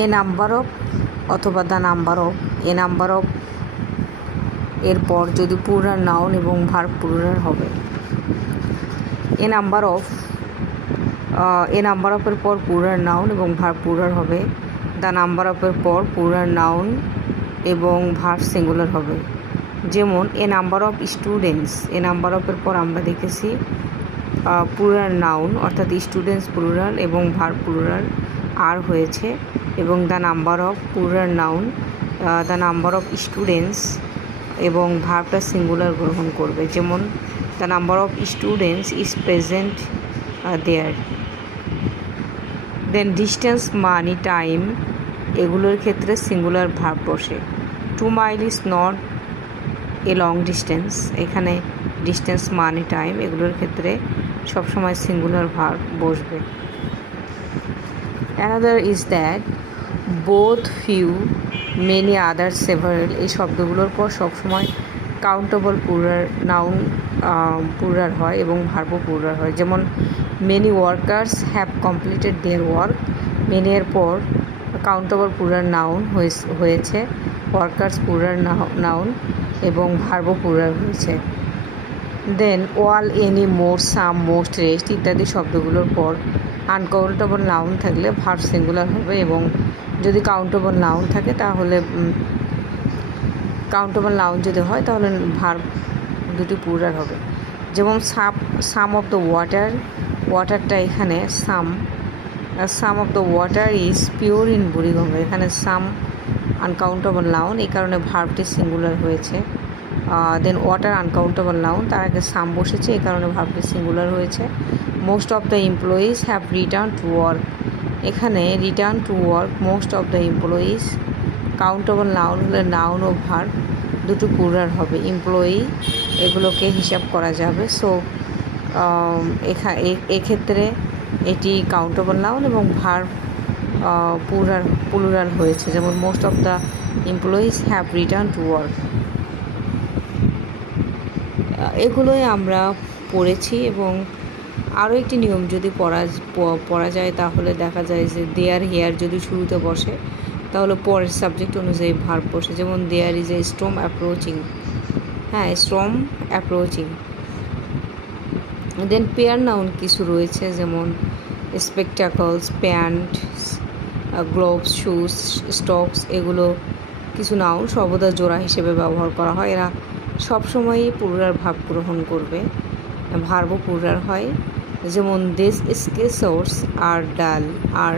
A number of অথবা the number of. A number of এরপর যদি প্লুরাল নাউন এবং ভার্ব প্লুরাল হবে। এ নাম্বার অফ এর পর প্লুরাল নাউন এবং ভার্ব প্লুরাল হবে। দ্য নাম্বার অফের পর প্লুরাল নাউন এবং ভার্ব সিঙ্গুলার হবে। যেমন a number of students, a number অফের পর আমরা দেখেছি প্লুরাল নাউন অর্থাৎ স্টুডেন্টস প্লুরাল এবং ভার্ব প্লুরাল আর হয়েছে, এবং the number of plural noun the number of students এবং ভার্বটা সিঙ্গুলার গ্রহণ করবে। যেমন the number of students is present there. Then distance, money, time এগুলোর ক্ষেত্রে সিঙ্গুলার ভার্ব বসে। 2 mile is not a long distance, এখানে ডিস্টেন্স, মানি, টাইম এগুলোর ক্ষেত্রে সবসময় সিঙ্গুলার ভার্ব বসবে। Another is that, both, few, many, other, several এই শব্দগুলোর পর সবসময় কাউন্টেবল প্লুরাল নাউন প্লুরাল হয় এবং ভার্বও প্লুরাল হয়। যেমন many workers have completed their work. Many এর পর কাউন্টেবল প্লুরাল নাউন হয়েছে, ওয়ার্কার্স প্লুরাল নাউন এবং ভার্বও প্লুরাল হয়েছে। দেন ওয়াল, এনি, মোর, সাম, মোস্ট, রেস্ট ইত্যাদি শব্দগুলোর পর আনকাউন্টেবল নাউন থাকলে ভার্ব সিঙ্গুলার হবে, এবং যদি কাউন্টেবল নাউন থাকে তাহলে কাউন্টেবল নাউন যদি হয় তাহলে ভার্ব দুটি প্লুরাল হবে। যেমন সাম অফ দ্য ওয়াটার, ওয়াটারটা এখানে some of the water is pure in Buriganga, এখানে সাম আনকাউন্টেবল নাউন, এই কারণে ভার্বটি সিঙ্গুলার হয়েছে। দেন ওয়াটার আনকাউন্টেবল নাউন, তার আগে সাম বসেছে, এই কারণে ভার্বটি সিঙ্গুলার হয়েছে। Most of the employees have return to work, এখানে return to work most of the employees. Countable noun হলে নাউন ও ভার্ব দুটো প্লুরাল হবে। এমপ্লয়ি এগুলোকে হিসাব করা যাবে। সো এক্ষেত্রে এটি কাউন্টেবল নাউন এবং ভার্ব প্লুরাল হয়েছে। যেমন most of the employees have return to work. এগুলোই আমরা পড়েছি, এবং আরও একটি নিয়ম যদি পড়া যায় তাহলে দেখা যায় যে দেয়ার, হেয়ার যদি শুরুতে বসে তাহলে পরের সাবজেক্ট অনুযায়ী ভার্ব বসে। যেমন there is a storm approaching, হ্যাঁ storm approaching. Then pair noun কিছু রয়েছে, যেমন spectacles, pant, gloves, shoes, socks এগুলো কিছু নাউন সর্বদা জোড়া হিসেবে ব্যবহার করা হয়। এরা সবসময়ই প্লুরাল ভার্ব গ্রহণ করবে, ভার্বও প্লুরাল হয়। যেমন দিস স্কেসর্স আর ডাল, আর